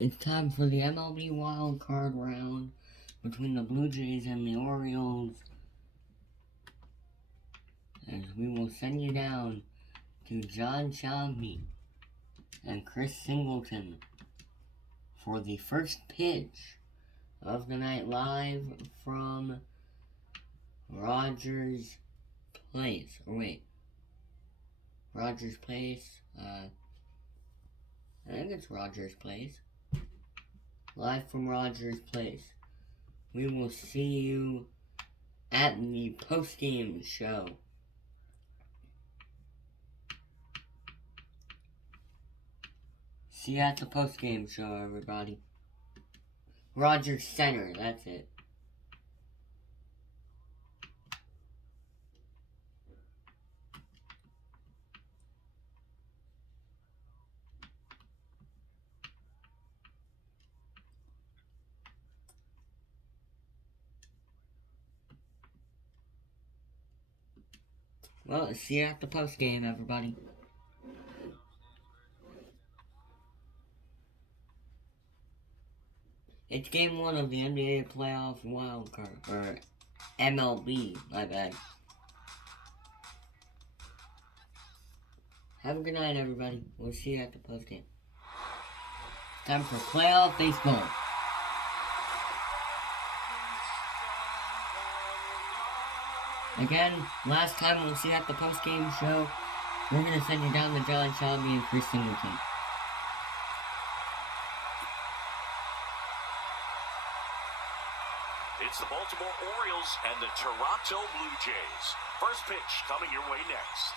It's time for the MLB Wildcard round between the Blue Jays and the Orioles, as we will send you down to John Shelby and Chris Singleton for the first pitch of the night, live from Rogers Place. Rogers Place. I think it's Rogers Place. Live from Rogers Place. We will see you at the post-game show. See you at the post-game show, everybody. Rogers Center, that's it. Well, see you at the post-game, everybody. It's game 1 of the NBA playoff wildcard, or MLB, my bad. Have a good night, everybody. We'll see you at the postgame. Time for playoff baseball. Again, last time we'll see you at the postgame show. We're going to send you down to John Shelby and Chris Singleton. It's the Baltimore Orioles and the Toronto Blue Jays. First pitch coming your way next.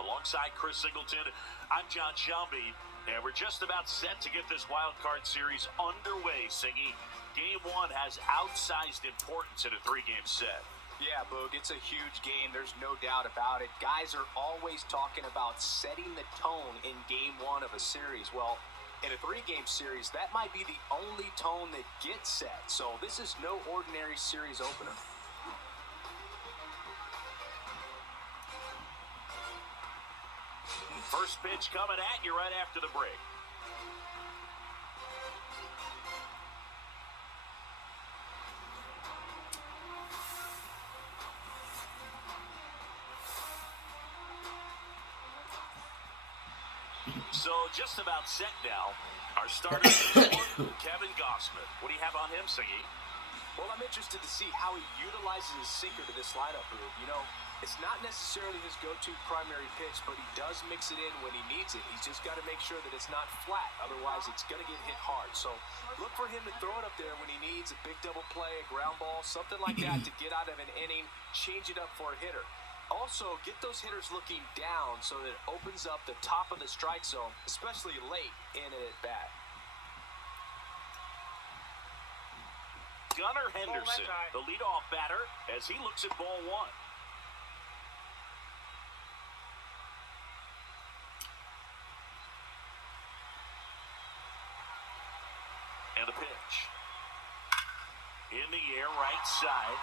Alongside Chris Singleton, I'm John Shelby, and we're just about set to get this wild card series underway, Singy. Game 1 has outsized importance in a 3-game set. Yeah, Boog, it's a huge game. There's no doubt about it. Guys are always talking about setting the tone in Game 1 of a series. Well, in a 3-game series, that might be the only tone that gets set. So this is no ordinary series opener. First pitch coming at you right after the break. So just about set now. Our starter is Kevin Gossman. What do you have on him, Siggy? Well, I'm interested to see how he utilizes his sinker to this lineup, Boog. You know, it's not necessarily his go-to primary pitch, but he does mix it in when he needs it. He's just got to make sure that it's not flat. Otherwise, it's going to get hit hard. So look for him to throw it up there when he needs a big double play, a ground ball, something like that to get out of an inning, change it up for a hitter. Also, get those hitters looking down so that it opens up the top of the strike zone, especially late in an at-bat. Gunnar Henderson, the leadoff batter, as he looks at ball 1. And the pitch. In the air, right side.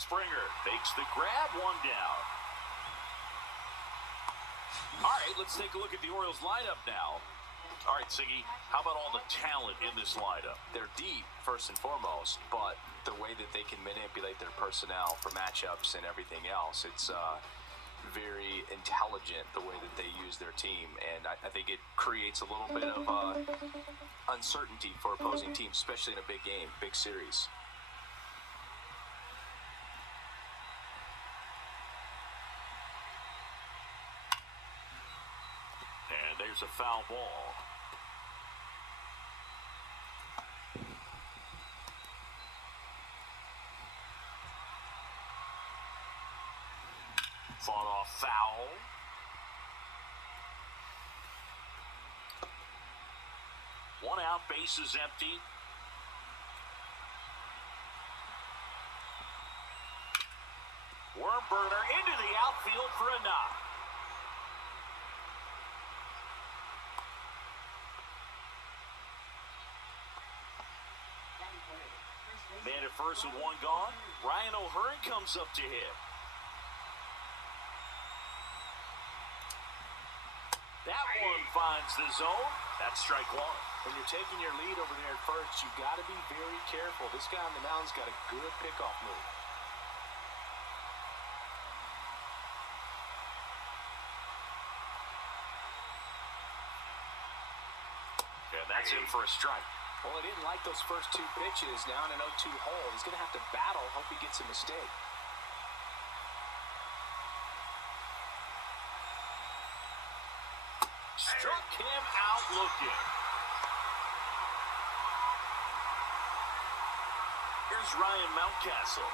Springer takes the grab, 1 down. All right, let's take a look at the Orioles lineup now. All right, Siggy, how about all the talent in this lineup? They're deep, first and foremost, but the way that they can manipulate their personnel for matchups and everything else, it's very intelligent the way that they use their team, and I think it creates a little bit of uncertainty for opposing teams, especially in a big game, big series. And there's a foul ball. Fought off foul. out, bases empty. Worm burner into the outfield for a knock. Man at first with one gone. Ryan O'Hearn comes up to hit. That one finds the zone. That's strike one. When you're taking your lead over there at first, you got to be very careful. This guy on the mound's got a good pickoff move. And that's in for a strike. Well, he didn't like those first two pitches. Now in an 0-2 hole, he's going to have to battle. Hope he gets a mistake. Struck him out looking. Here's Ryan Mountcastle.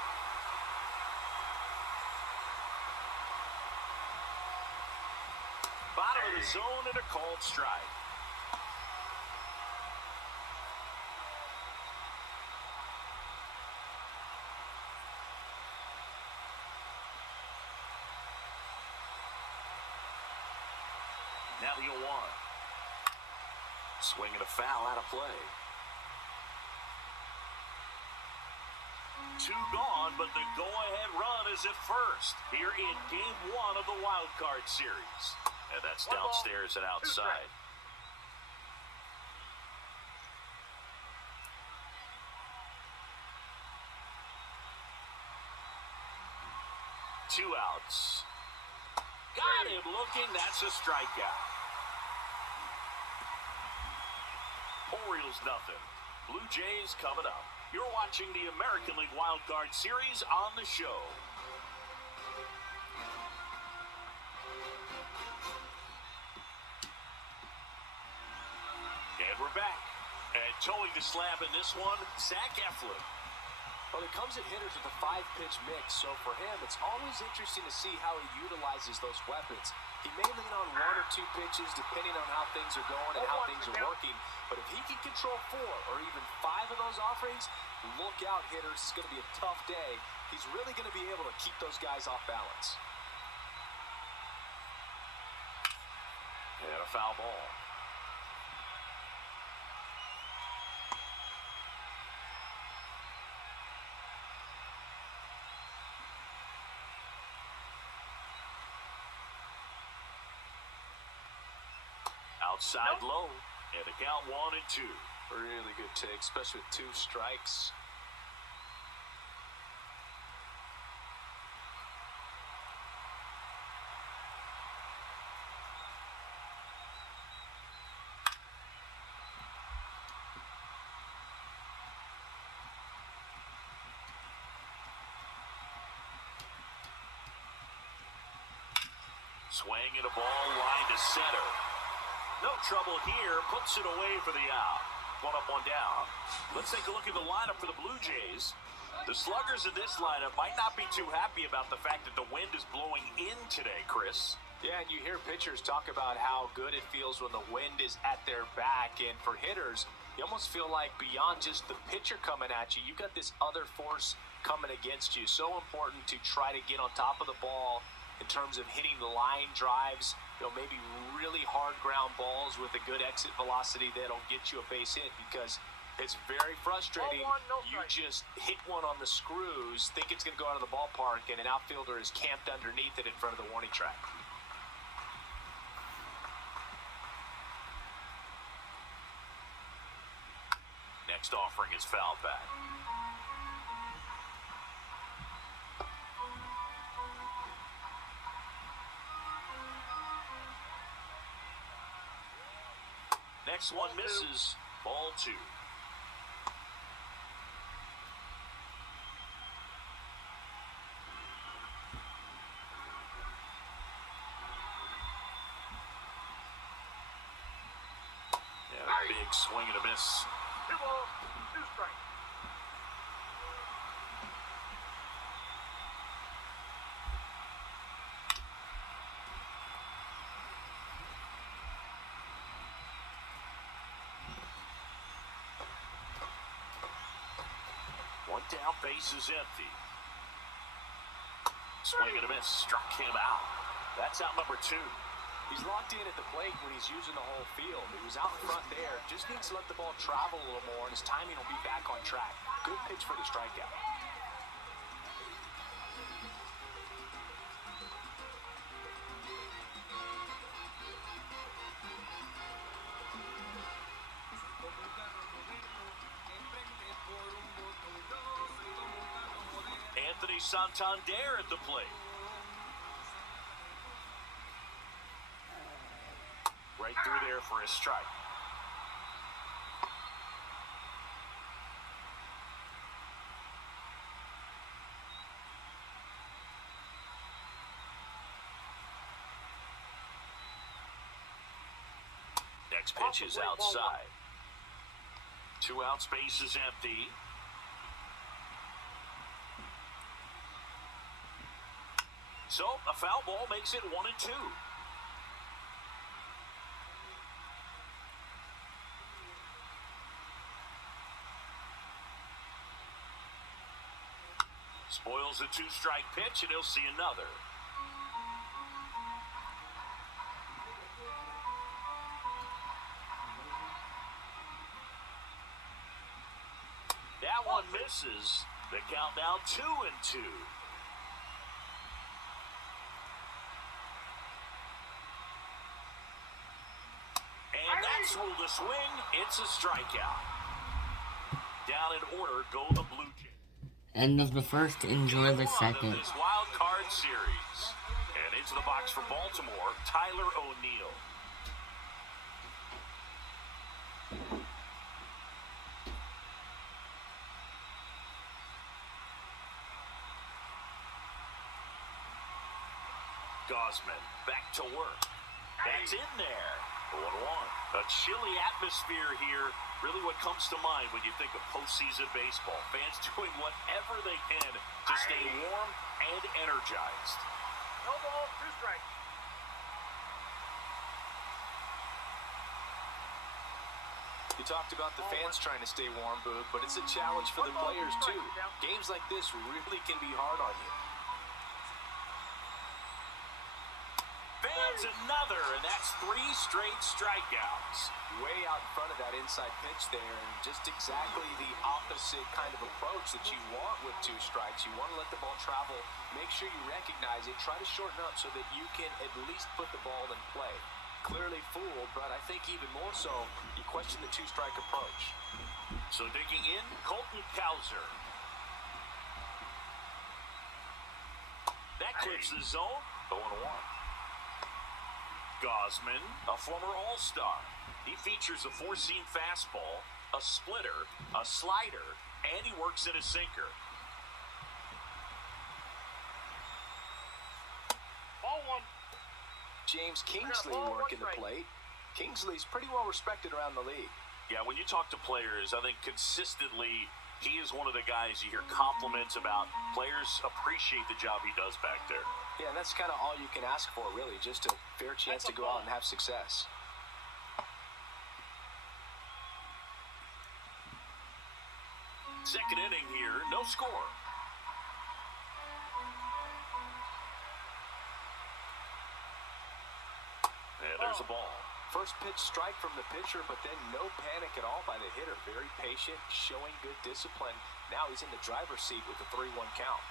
Bottom of the zone and a called strike. Now the 0-1. Swinging a foul out of play. Two gone, but the go-ahead run is at first here in Game 1 of the Wildcard Series. And that's downstairs and outside. Two outs. Got him looking. That's a strikeout. Orioles nothing. Blue Jays coming up. You're watching the American League Wildcard Series on the show. And we're back. And towing the slab in this one, Zach Eflin. Well, it comes at hitters with a 5-pitch mix, so for him, it's always interesting to see how he utilizes those weapons. He may lean on 1 or 2 pitches depending on how things are going and how things are working, but if he can control 4 or even 5 of those offerings, look out, hitters. It's going to be a tough day. He's really going to be able to keep those guys off balance. And a foul ball. Outside low, and the count 1-2. Really good take, especially with 2 strikes. Swing and a ball line to center. No trouble here, puts it away for the out. 1 up, 1 down. Let's take a look at the lineup for the Blue Jays. The sluggers in this lineup might not be too happy about the fact that the wind is blowing in today, Chris. Yeah, and you hear pitchers talk about how good it feels when the wind is at their back. And for hitters, you almost feel like beyond just the pitcher coming at you, you got this other force coming against you. So important to try to get on top of the ball in terms of hitting the line drives, maybe really hard ground balls with a good exit velocity that'll get you a base hit, because it's very frustrating. You just hit one on the screws, think it's going to go out of the ballpark, and an outfielder is camped underneath it in front of the warning track. Next offering is fouled back. Next one misses. Ball 2. Yeah, a big swing and a miss. 2 balls, 2 strikes. down, bases empty. Swing and a miss, struck him out. That's out number 2. He's locked in at the plate when he's using the whole field. He was out in front there. Just needs to let the ball travel a little more, and his timing will be back on track. Good pitch for the strikeout. Anthony Santander at the plate. Right through there for a strike. Next pitch is outside. 2 outs, base is empty. So, a foul ball makes it 1-2. Spoils the 2-strike pitch, and he'll see another. That one misses. The count now 2-2. And that's ruled a swing. It's a strikeout. Down in order go the Blue Jays. End of the first, enjoy the second. This wild card series. And into the box for Baltimore, Tyler O'Neill. Gosman back to work. That's in there. 1-1. A chilly atmosphere here. Really what comes to mind when you think of postseason baseball. Fans doing whatever they can to stay warm and energized. No ball, 2 strikes. You talked about the fans trying to stay warm, Boog, but it's a challenge for the players, too. Games like this really can be hard on you. Fans another, and that's 3 straight strikeouts. Way out in front of that inside pitch there, and just exactly the opposite kind of approach that you want with 2 strikes. You want to let the ball travel, make sure you recognize it, try to shorten up so that you can at least put the ball in play. Clearly fooled, but I think even more so, you question the 2-strike approach. So digging in, Colton Cowser. That clips the zone, 0-1. Gosman, a former All-Star. He features a 4-seam fastball, a splitter, a slider, and he works in a sinker. Ball 1. James Kingsley working the plate. Kingsley's pretty well respected around the league. Yeah, when you talk to players, I think consistently he is one of the guys you hear compliments about. Players appreciate the job he does back there. Yeah, and that's kind of all you can ask for, really, just a fair chance to go out and have success. Second inning here, no score. And there's a ball. First pitch strike from the pitcher, but then no panic at all by the hitter. Very patient, showing good discipline. Now he's in the driver's seat with the 3-1 count.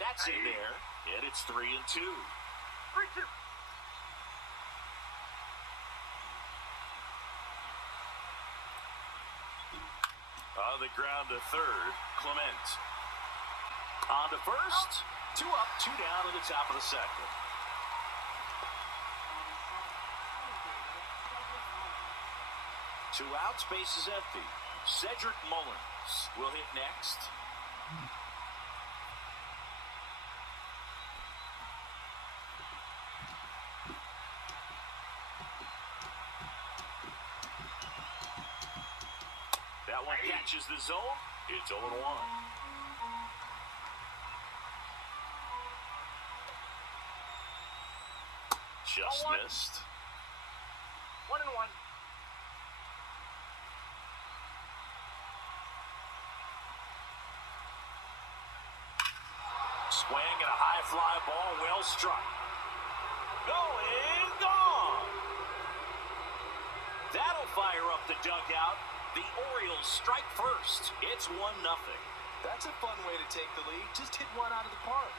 That's in there, and it's 3-2. 3-2. On the ground to third, Clement. On to first, 2 up, 2 down at the top of the second. Two outs, base is empty. Cedric Mullins will hit next. That one catches the zone. It's 0-1. Just missed. 1-1. swing and a high fly ball well struck. Going, gone. That'll fire up the dugout. The Orioles strike first. It's 1-0. That's a fun way to take the lead. Just hit one out of the park.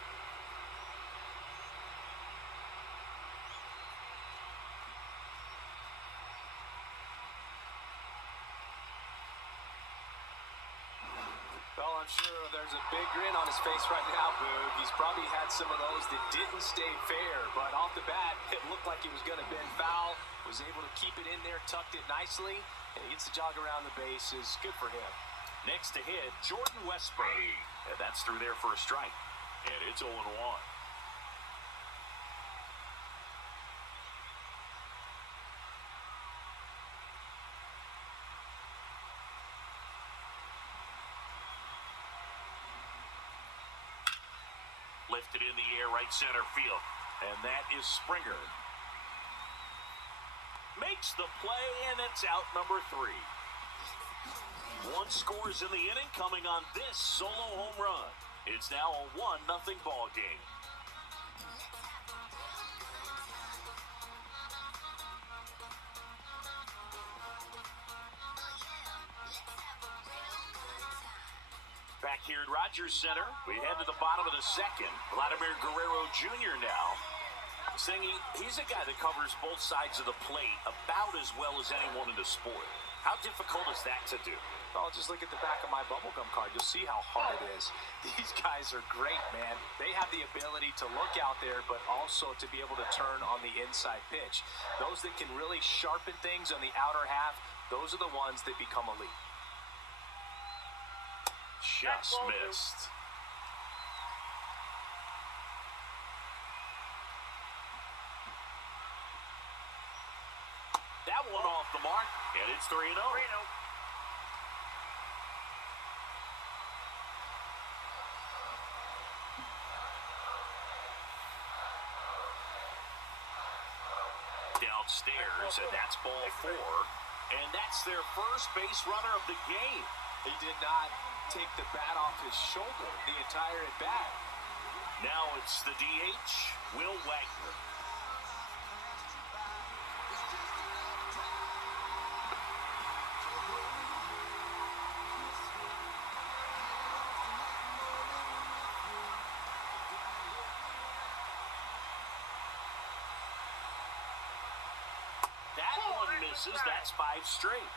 Well, I'm sure there's a big grin on his face right now, Boog. He's probably had some of those that didn't stay fair, but off the bat, it looked like he was going to bend foul, was able to keep it in there, tucked it nicely, and he gets the jog around the bases. Good for him. Next to hit, Jordan Westburg. And that's through there for a strike. And it's 0-1. Lifted in the air, right center field. And that is Springer. Makes the play, and it's out number 3. 1 scores in the inning, coming on this solo home run. It's now a 1-0 ball game. Back here at Rogers Center, we head to the bottom of the second. Vladimir Guerrero Jr. now. Singy, he's a guy that covers both sides of the plate about as well as anyone in the sport. How difficult is that to do? Well, just look at the back of my bubblegum card. You'll see how hard it is. These guys are great, man. They have the ability to look out there, but also to be able to turn on the inside pitch. Those that can really sharpen things on the outer half, those are the ones that become elite. Just missed. That one off the mark, and it's 3-0. Downstairs, and that's ball 4. And that's their first base runner of the game. He did not take the bat off his shoulder the entire at bat. Now it's the DH, Will Wagner. That one misses. That's 5 straight.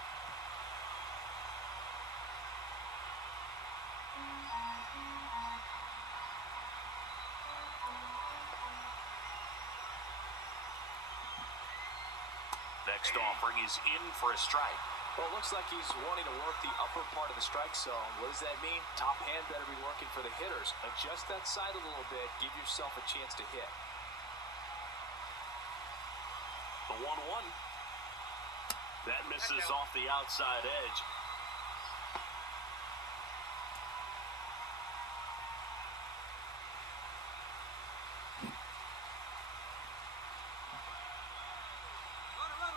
Next offering is in for a strike. Well, it looks like he's wanting to work the upper part of the strike zone. What does that mean? Top hand better be working for the hitters. Adjust that side a little bit. Give yourself a chance to hit. The 1-1. That misses off the outside edge.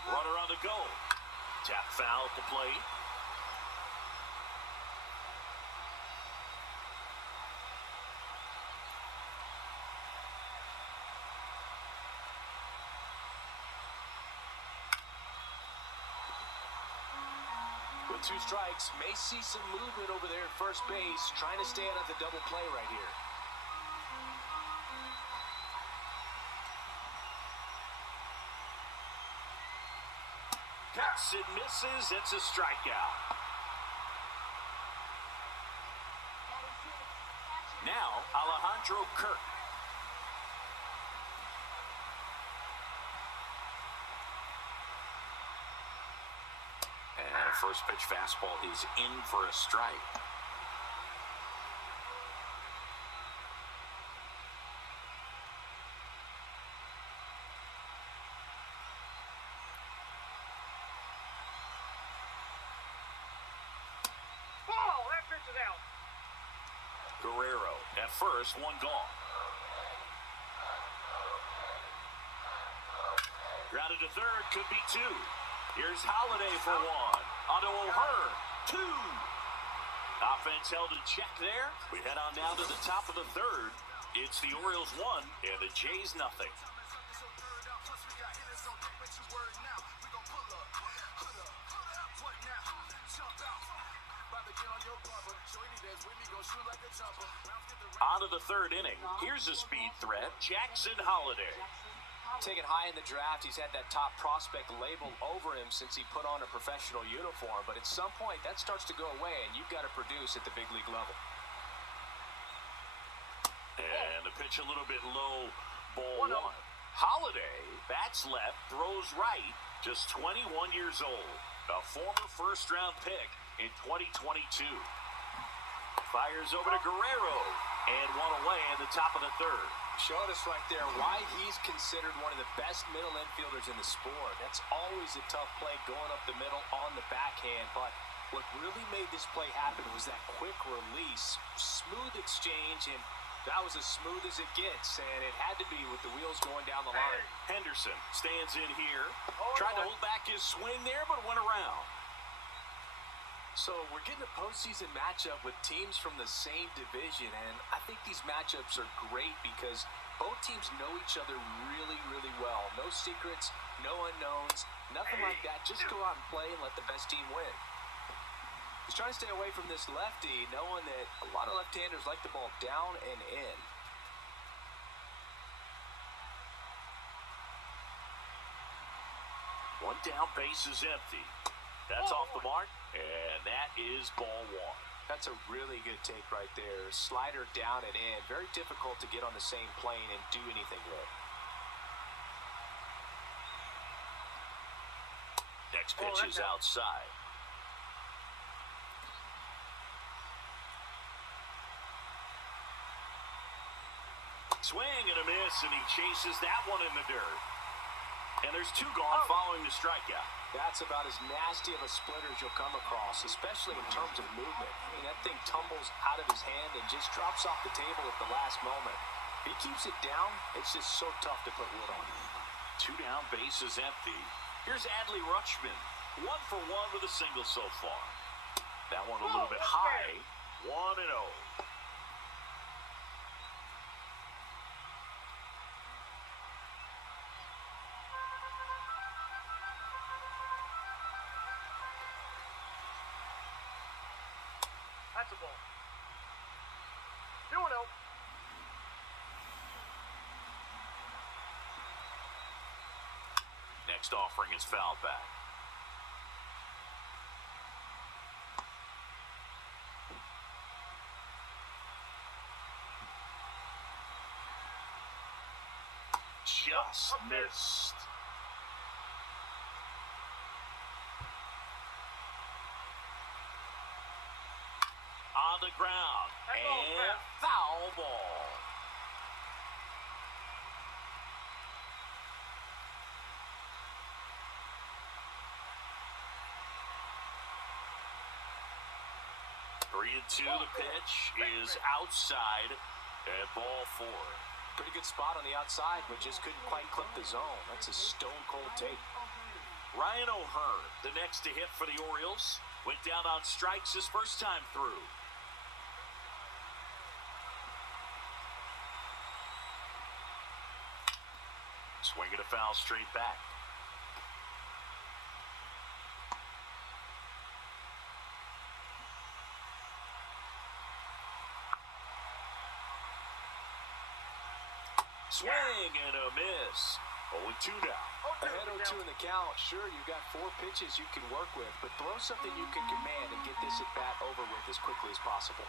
Runner on the go. Tap foul at the plate. With 2 strikes, may see some movement over there at first base, trying to stay out of the double play right here. Cuts and misses. It's a strikeout. Now, Alejandro Kirk. And a first pitch fastball is in for a strike. Out. Guerrero at first, 1 gone. Grounded to third, could be 2. Here's Holiday for 1. Onto O'Hearn, 2. Offense held in check there. We head on down to the top of the third. It's the Orioles 1 and the Jays nothing. On to the third inning. Here's a speed threat, Jackson Holliday. Taken high in the draft, he's had that top prospect label over him since he put on a professional uniform. But at some point, that starts to go away, and you've got to produce at the big league level. And the pitch a little bit low, ball one. Holliday bats left, throws right, just 21 years old. A former first-round pick in 2022. Fires over to Guerrero, and one away in the top of the third. Showed us right there why he's considered one of the best middle infielders in the sport. That's always a tough play going up the middle on the backhand, but what really made this play happen was that quick release, smooth exchange, and that was as smooth as it gets, and it had to be with the wheels going down the line. Henderson stands in here, tried to hold back his swing there, but went around. So we're getting a postseason matchup with teams from the same division, and I think these matchups are great because both teams know each other really, really well. No secrets, no unknowns, nothing like that. Just go out and play and let the best team win. He's trying to stay away from this lefty, knowing that a lot of left-handers like the ball down and in. One down, base is empty. That's off the mark, and that is ball one. That's a really good take right there. Slider down and in. Very difficult to get on the same plane and do anything with. Next pitch is outside. Swing and a miss, and he chases that one in the dirt. And there's two gone following the strikeout. That's about as nasty of a splitter as you'll come across, especially in terms of movement. I mean, that thing tumbles out of his hand and just drops off the table at the last moment. If he keeps it down, it's just so tough to put wood on. Two down, base is empty. Here's Adley Rutschman, 1 for 1 with a single so far. That one a little bit high, 1-0. That's a ball. 2-0. Next offering is fouled back. Just missed. On the ground, and foul ball. Three and two, the pitch is outside, and ball 4. Pretty good spot on the outside, but just couldn't quite clip the zone. That's a stone-cold take. Ryan O'Hearn, the next to hit for the Orioles, went down on strikes his first time through. Swing and a foul straight back. Swing and a miss. 0-2 now. Ahead 0-2 in the count. Sure, you've got 4 pitches you can work with, but throw something you can command and get this at bat over with as quickly as possible.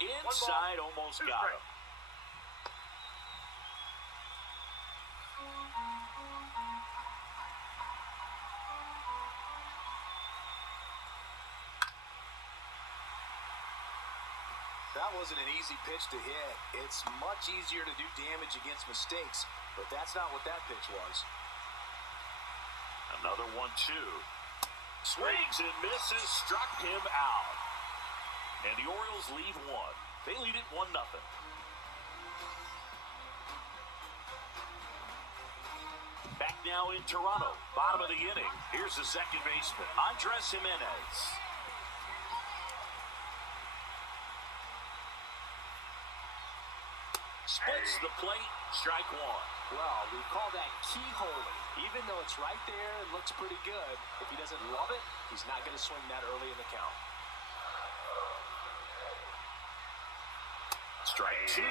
Inside, almost got him. That wasn't an easy pitch to hit. It's much easier to do damage against mistakes, but that's not what that pitch was. Another 1-2. Swings and misses, struck him out. And the Orioles lead 1. They lead it 1-0. Back now in Toronto, bottom of the inning. Here's the second baseman, Andres Jimenez. splits the plate. Strike one. Well, we call that keyholing. Even though it's right there and looks pretty good, if he doesn't love it, he's not going to swing that early in the count. Strike two.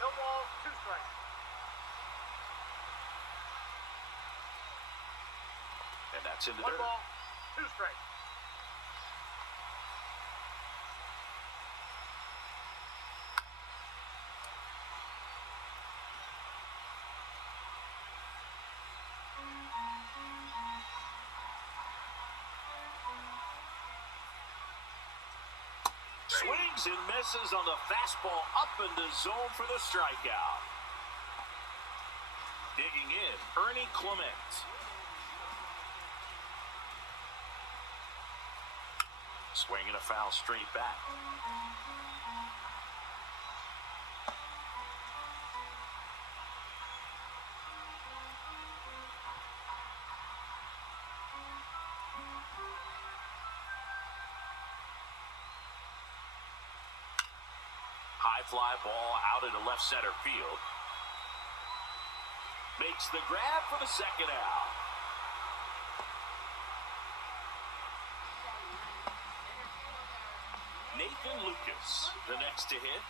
No balls, 2 strikes. And that's in the 1 dirt. ball, 2 strikes. Swings and misses on the fastball up into zone for the strikeout. Digging in, Ernie Clement. Swinging a foul straight back. High fly ball out into left center field. Makes the grab for the second out. Nathan Lucas, the next to hit.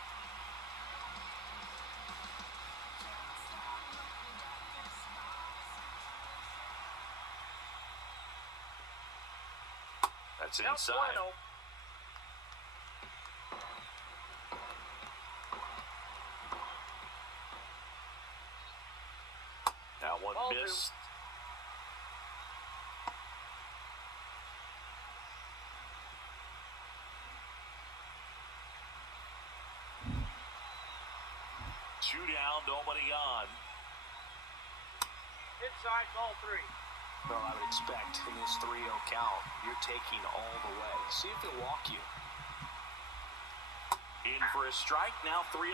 That's inside. That one missed. Two down, nobody on. Inside, ball 3. Well, I would expect in this 3-0 count, you're taking all the way. See if he'll walk you. In for a strike, now 3-1.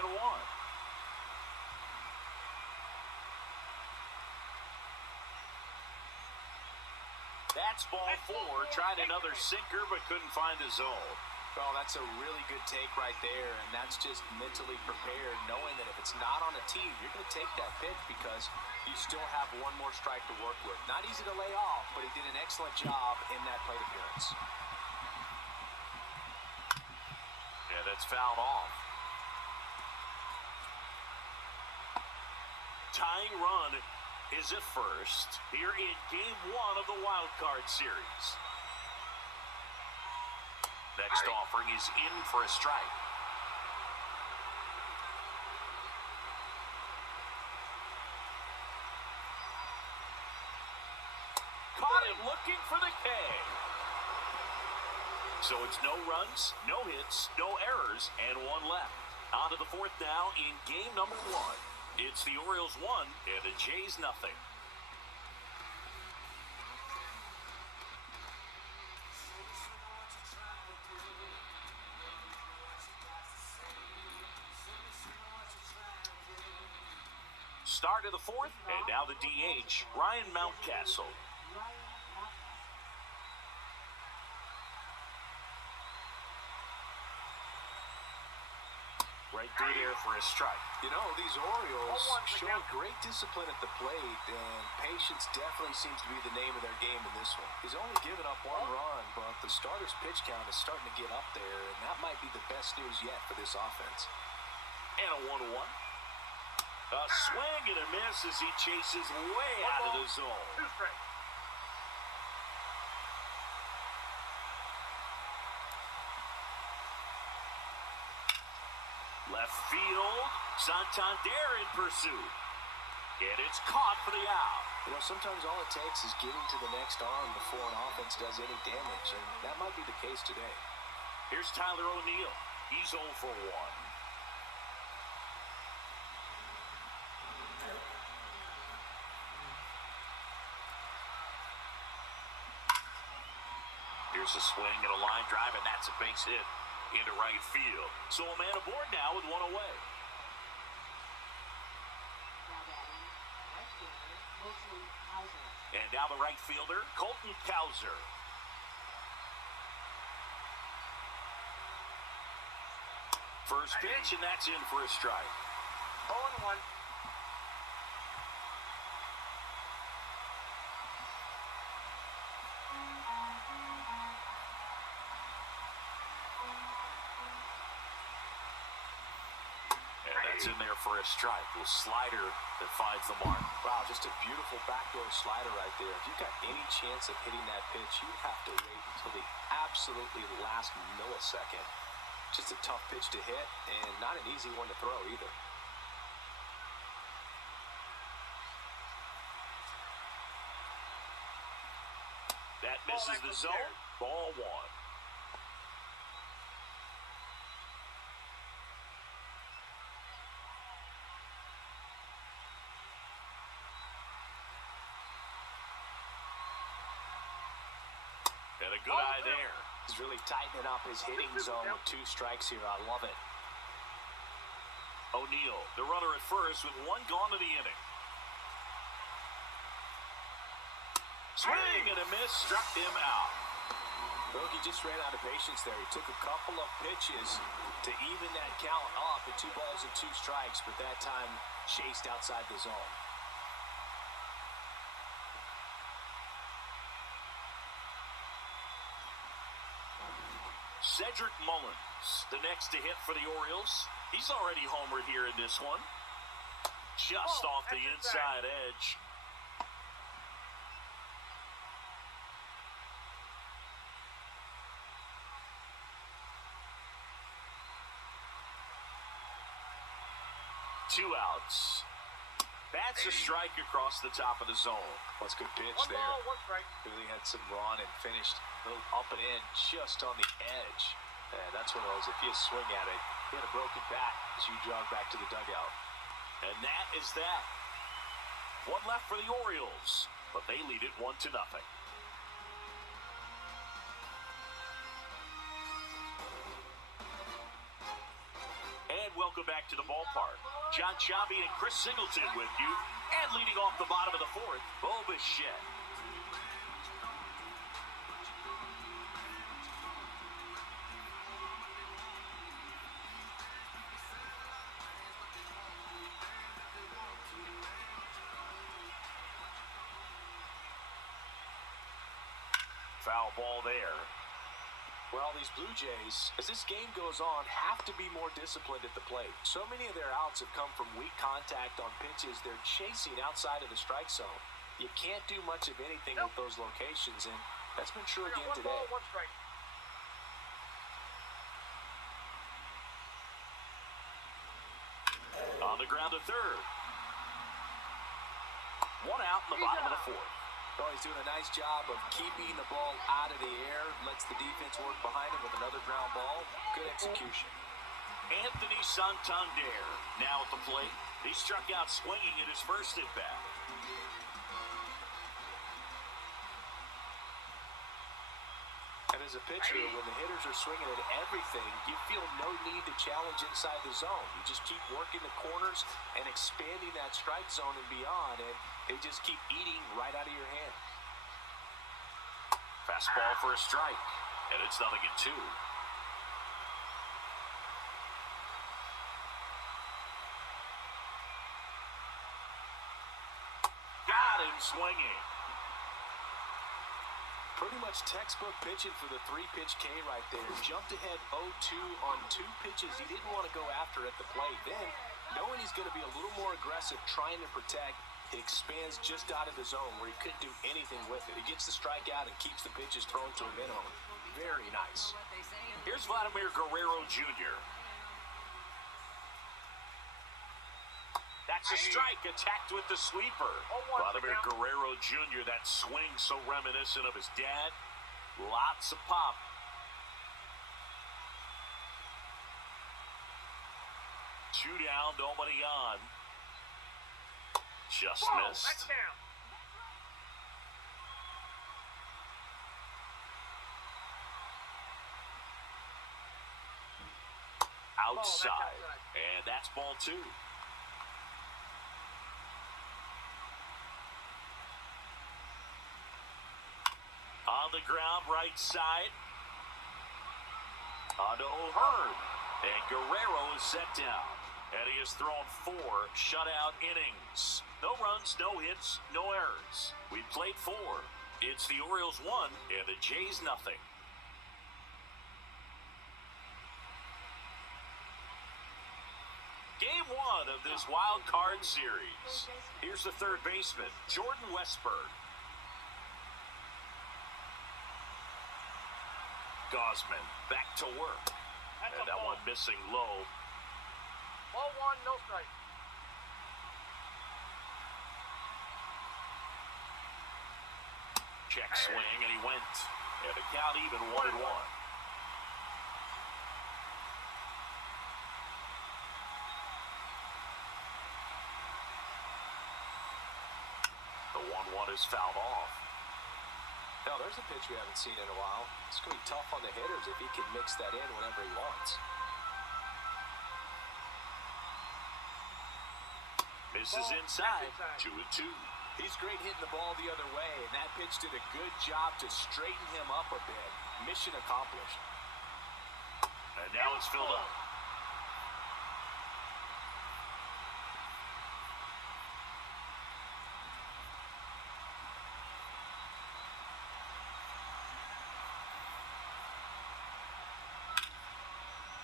That's ball 4. Tried another sinker, but couldn't find the zone. Well, that's a really good take right there, and that's just mentally prepared, knowing that if it's not on a tee, you're going to take that pitch because you still have one more strike to work with. Not easy to lay off, but he did an excellent job in that plate appearance. Yeah, that's fouled off. Tying run is at first here in Game 1 of the Wildcard Series. Next offering is in for a strike. Caught him looking for the K. So it's no runs, no hits, no errors, and 1 left. On to the 4th now in game number 1. It's the Orioles 1 and the Jays nothing. Start of the 4th, and now the DH, Ryan Mountcastle. Right through there for a strike. You know, these Orioles showing great discipline at the plate, and patience definitely seems to be the name of their game in this one. He's only given up 1 run, but the starter's pitch count is starting to get up there, and that might be the best news yet for this offense. And a 1-1. A swing and a miss as he chases way out of the zone. 2 strikes. Left field, Santander in pursuit. And it's caught for the out. You know, sometimes all it takes is getting to the next arm before an offense does any damage, and that might be the case today. Here's Tyler O'Neill. He's 0 for 1. Here's a swing and a line drive, and that's a base hit into right field. So a man aboard now with 1 away. And now the right fielder, Colton Cowser. First pitch, and that's in for a strike. 0-1. And that's in there for a strike. A slider that finds the mark. Wow, just a beautiful backdoor slider right there. If you've got any chance of hitting that pitch, you have to wait until the absolutely last millisecond. Just a tough pitch to hit, and not an easy one to throw either. That misses the zone. Ball one. And a good eye there. He's really tightening up his hitting zone with 2 strikes here. I love it. O'Neal, the runner at first with 1 gone to the inning. Swing and a miss, struck him out. He just ran out of patience there. He took a couple of pitches to even that count up at 2 balls and 2 strikes, but that time chased outside the zone. Cedric Mullins, the next to hit for the Orioles. He's already homered here in this one. Just off the inside edge. Two outs. That's a strike across the top of the zone. That's a good pitch 1 there. ball, 1 strike. Really had some run and finished a little up and in just on the edge. And that's one of those, if you swing at it, you had a broken bat as you jog back to the dugout. And that is that. 1 left for the Orioles, but they lead it 1-0. And welcome back to the ballpark. John Chabi and Chris Singleton with you. And leading off the bottom of the 4th, Bo Bichette. Foul ball there. Well, these Blue Jays, as this game goes on, have to be more disciplined at the plate. So many of their outs have come from weak contact on pitches they're chasing outside of the strike zone. You can't do much of anything with those locations, and that's been true again 1 today. ball, 1 strike. On the ground to third. 1 out in the bottom of the 4th. Oh, he's doing a nice job of keeping the ball out of the air, lets the defense work behind him with another ground ball. Good execution. Anthony Santander now at the plate. He struck out swinging in his first at-bat. And as a pitcher, when the hitters are swinging at everything, you feel no need to challenge inside the zone. You just keep working the corners and expanding that strike zone and beyond, and they just keep eating right out of your hand. Fastball for a strike, and it's 0-2. Got him swinging. Pretty much textbook pitching for the 3-pitch K right there. Jumped ahead 0-2 on 2 pitches he didn't want to go after at the plate. Then, knowing he's going to be a little more aggressive, trying to protect, he expands just out of the zone where he couldn't do anything with it. He gets the strikeout and keeps the pitches thrown to a minimum. Very nice. Here's Vladimir Guerrero Jr. That's a strike, attacked with the sweeper. Vladimir Guerrero Jr., that swing so reminiscent of his dad. Lots of pop. Two down, nobody on. Just missed. That's down. Outside. And that's ball 2. On the ground, right side. On to O'Hearn. And Guerrero is set down. And he has thrown 4 shutout innings. No runs, no hits, no errors. We've played 4. It's the Orioles 1 and the Jays nothing. Game 1 of this wild card series. Here's the third baseman, Jordan Westburg. Gosman back to work. And that one missing low. Ball 1, no strike. Check swing, and he went. And the count even 1-1. The 1-1 is fouled off. Now, there's a pitch we haven't seen in a while. It's going to be tough on the hitters if he can mix that in whenever he wants. Misses inside, 2-2. He's great hitting the ball the other way, and that pitch did a good job to straighten him up a bit. Mission accomplished. And now it's filled up.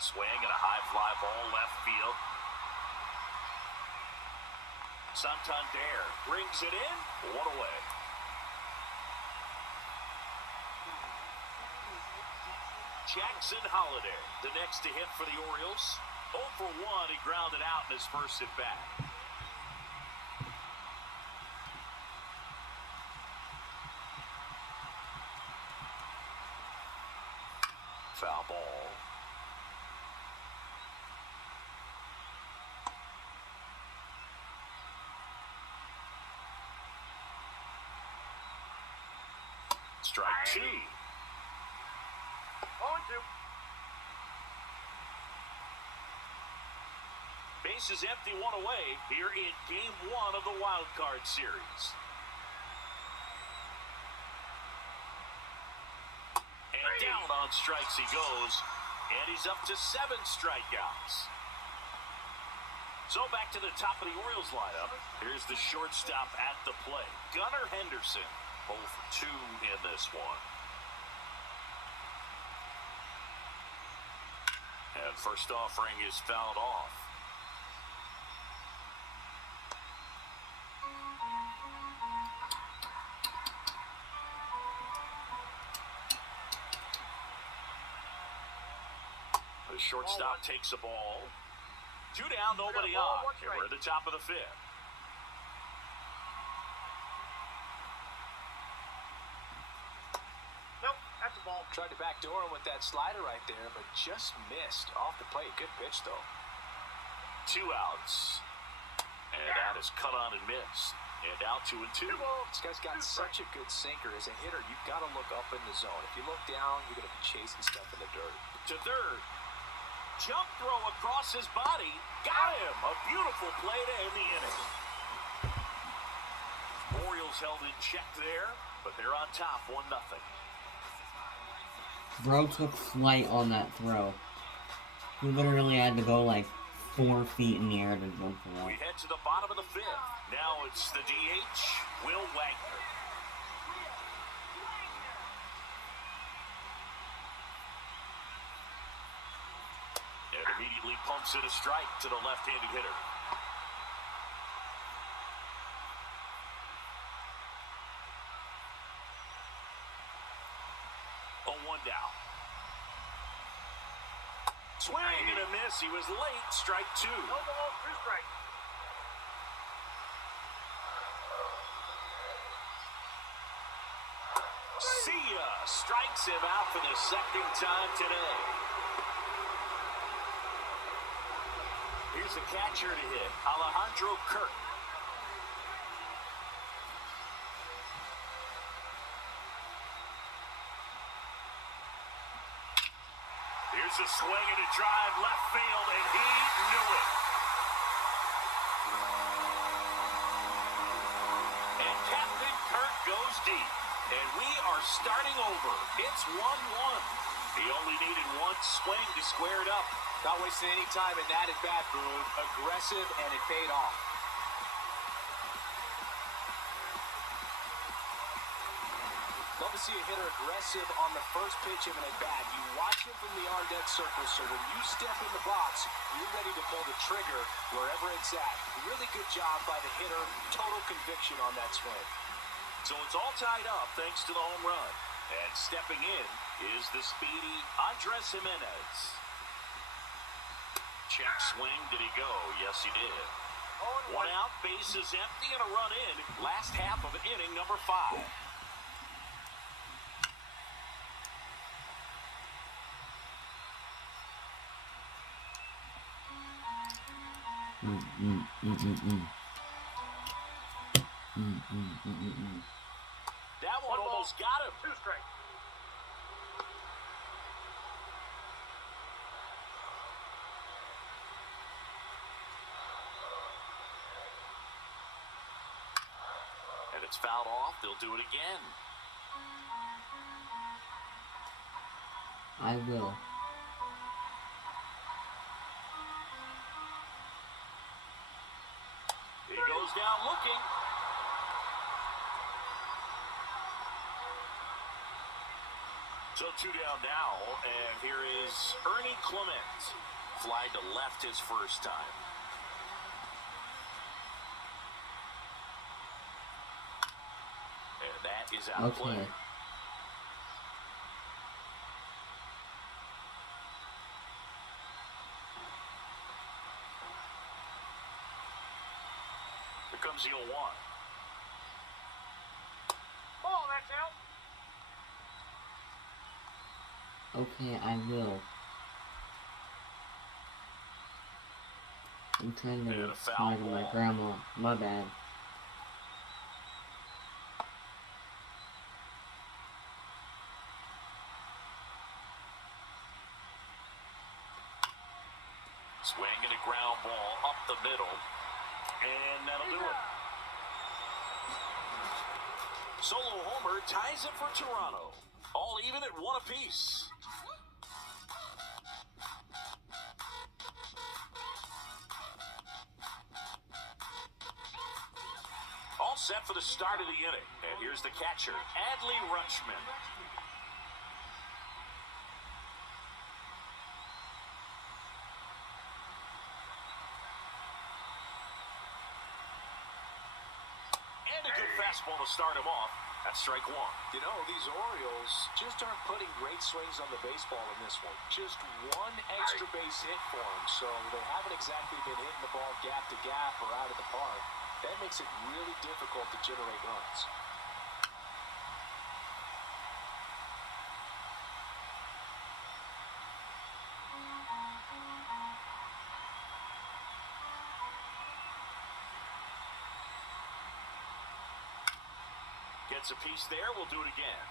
Swing and a high fly ball left field. Santander brings it in, 1 away. Jackson Holiday, the next to hit for the Orioles. 0 for 1, he grounded out in his first at bat. Foul ball. Strike 2. 0-2. Bases empty, 1 away here in Game 1 of the Wild Card series. And down on strikes he goes, and he's up to 7 strikeouts. So back to the top of the Orioles lineup. Here's the shortstop at the plate, Gunnar Henderson. 0 for 2 in this one. And first offering is fouled off. The shortstop takes a ball. 2 down, nobody on. And we're at the top of the 5th. Tried to backdoor him with that slider right there, but just missed off the plate. Good pitch, though. 2 outs. And that is cut on and missed. And out 2-2. This guy's got such a good sinker. As a hitter, you've got to look up in the zone. If you look down, you're going to be chasing stuff in the dirt. To third. Jump throw across his body. Got him. A beautiful play to end the inning. Orioles held in check there, but they're on top 1-0. Bro took flight on that throw. He literally had to go like 4 feet in the air to jump for We that. head to the bottom of the 5th. Now it's the DH, Will Wagner. And immediately pumps in a strike to the left-handed hitter. 0-1 down. Swing and a miss. He was late. Strike 2. No balls, 2 strikes. See ya. Strikes him out for the 2nd time today. Here's the catcher to hit, Alejandro Kirk. Here's a swing and a drive left field, and he knew it. And Captain Kirk goes deep. And we are starting over. It's 1-1. He only needed one swing to square it up. Not wasting any time in that at-bat, Boone. Aggressive, and it paid off. Love to see a hitter aggressive on the first pitch of an at-bat. You watch him from the on-deck circle, so when you step in the box, you're ready to pull the trigger wherever it's at. Really good job by the hitter. Total conviction on that swing. So it's all tied up thanks to the home run. And stepping in is the speedy Andres Jimenez. Check swing. Did he go? Yes, he did. One out, bases empty, and a run in. Last half of inning number 5. That one almost got him. 2 straight. And it's fouled off. They'll do it again. I will. He goes down looking. So 2 down now, and here is Ernie Clement. Fly to left his first time. And that is out of play. Okay. Here comes the 0-1. Ball, that's out. Okay, I will. I'm trying And to a foul talk to my ball. grandma. My bad. Swing and a ground ball up the middle. And that'll do it. Solo homer ties it for Toronto. All even at 1 apiece. All set for the start of the inning. And here's the catcher, Adley Rutschman. And a good fastball to start him off. That's strike 1. You know, these Orioles just aren't putting great swings on the baseball in this one. Just one extra base hit for them, so they haven't exactly been hitting the ball gap to gap or out of the park. That makes it really difficult to generate runs. Gets a piece there. We'll do it again.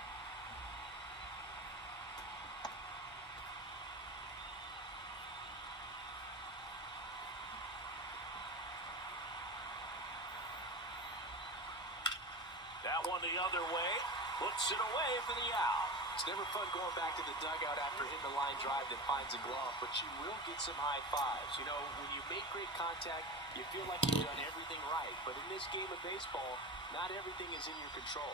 That one the other way. Puts it away for the out. It's never fun going back to the dugout after hitting the line drive that finds a glove, but you will get some high fives. You know, when you make great contact, you feel like you've done everything right. But in this game of baseball, not everything is in your control.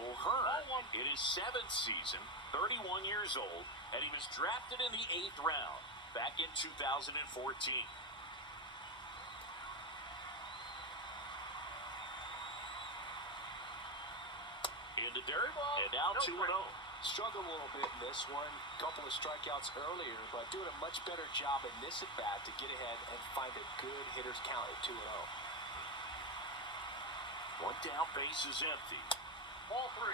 O'Hearn in his 7th season, 31 years old, and he was drafted in the 8th round back in 2014. In the dirt, and now 2-0. Struggled a little bit in this one. Couple of strikeouts earlier, but doing a much better job in this at-bat to get ahead and find a good hitter's count at 2-0. One down, base is empty. Ball 3.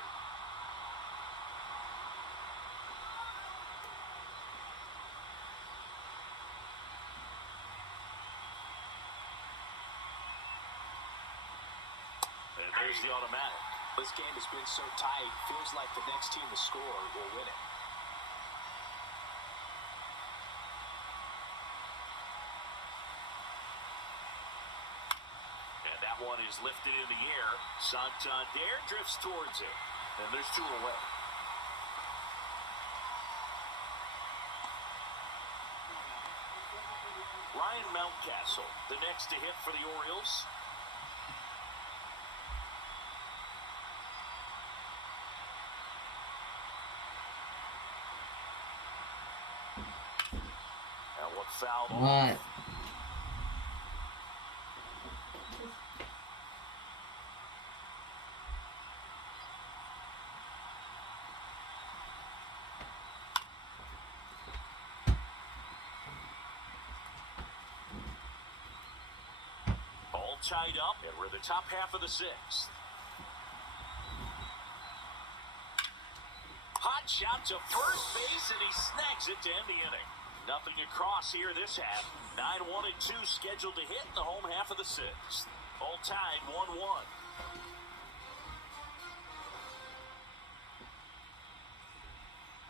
And there's the automatic. This game has been so tight, feels like the next team to score will win it. is lifted in the air. Santander drifts towards it. And there's 2 away. Ryan Mountcastle, the next to hit for the Orioles. That one fouled off. What? All tied up, and we're in the top half of the 6th. Hot shot to first base, and he snags it to end the inning. Nothing across here this half. 9-1 and 2 scheduled to hit in the home half of the 6th. All tied 1-1.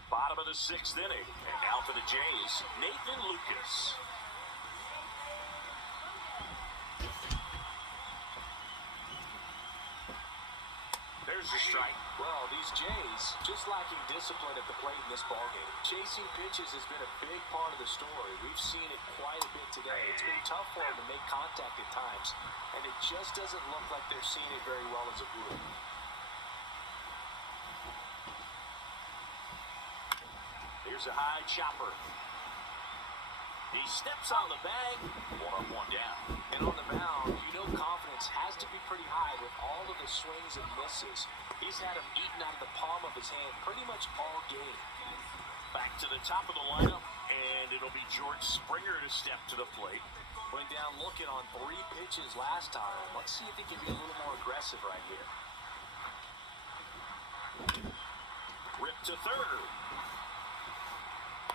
Bottom of the 6th inning. And now for the Jays, Nathan Lucas. There's a strike. Well, these Jays just lacking discipline at the plate in this ballgame. Chasing pitches has been a big part of the story. We've seen it quite a bit today. It's been tough for them to make contact at times, and it just doesn't look like they're seeing it very well as a group. Here's a high chopper. He steps on the bag. 1 up, 1 down. And on the mound, you know confidence has to be pretty high with all of the swings and misses. He's had them eaten out of the palm of his hand pretty much all game. Back to the top of the lineup, and it'll be George Springer to step to the plate. Went down looking on 3 pitches last time. Let's see if he can be a little more aggressive right here. Rip to third.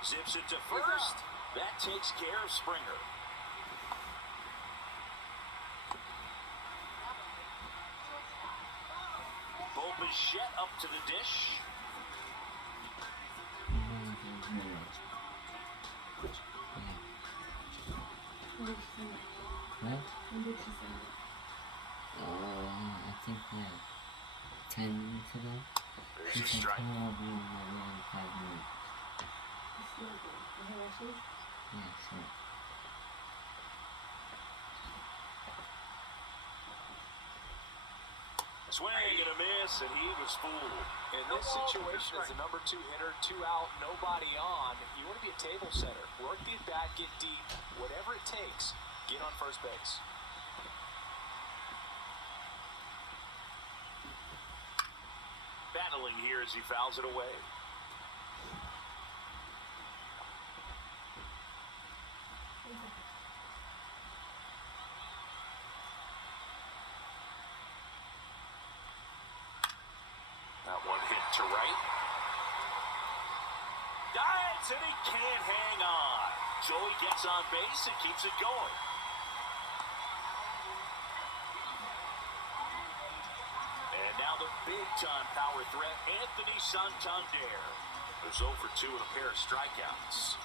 Zips it to first. That takes care of Springer. Bo Bichette up to the dish. What? I think 10 minutes ago. There's She a said strike. come over in around 5 minutes. Yeah, sure. Swing and a miss, and he was fooled. In this situation, as the number 2 hitter, 2 out, nobody on, you want to be a table setter. Work the at-bat, get deep, whatever it takes, get on first base. Battling here as he fouls it away. That one hit to right. Dives, and he can't hang on. Joey gets on base and keeps it going. And now the big-time power threat, Anthony Santander. There's 0 for 2 with a pair of strikeouts.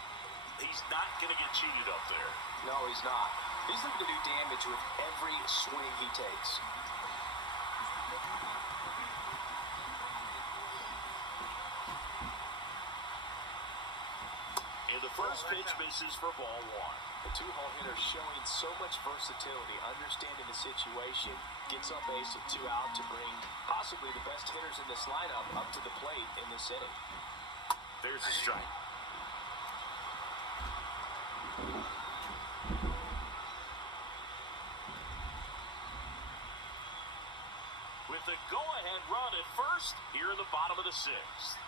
He's not going to get cheated up there. No, he's not. He's looking to do damage with every swing he takes. And the first pitch misses for ball 1. The 2-hole hitter showing so much versatility, understanding the situation, gets on base with 2 out to bring possibly the best hitters in this lineup up to the plate in this inning. There's a strike. With the go-ahead run at first, here in the bottom of the 6th.